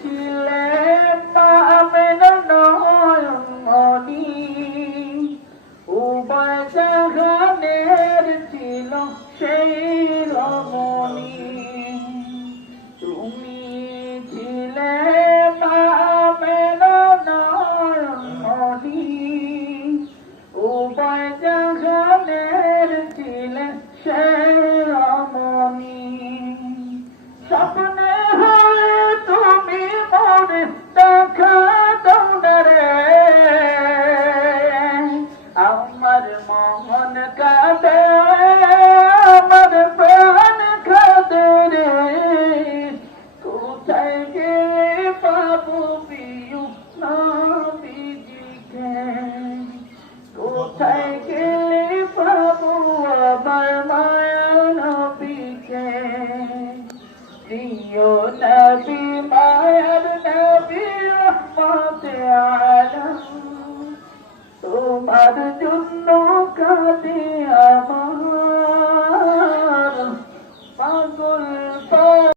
ছিলেন মা আমেনার নয়নমণি, উভয় জাহানের ছিল সেই রমণী। তুমি ছিলে মা আমেনার নয়নমণি, উভয় জাহানের ছিলেন সেই রমণী। স্বপ্নে হয়ে তুমি মনে দেখা দাও না রে, আমার মন কাঁদে, আমার প্রাণ কাঁদে রে। কোথায় গেলে পাবো প্রিয় নবীজিকে, কোথায় গেলে পাবো আমার মায়া নবীকে। প্রিয় নবী মায়ার নবী রহমতে আলম, তোমার জন্য কাঁদে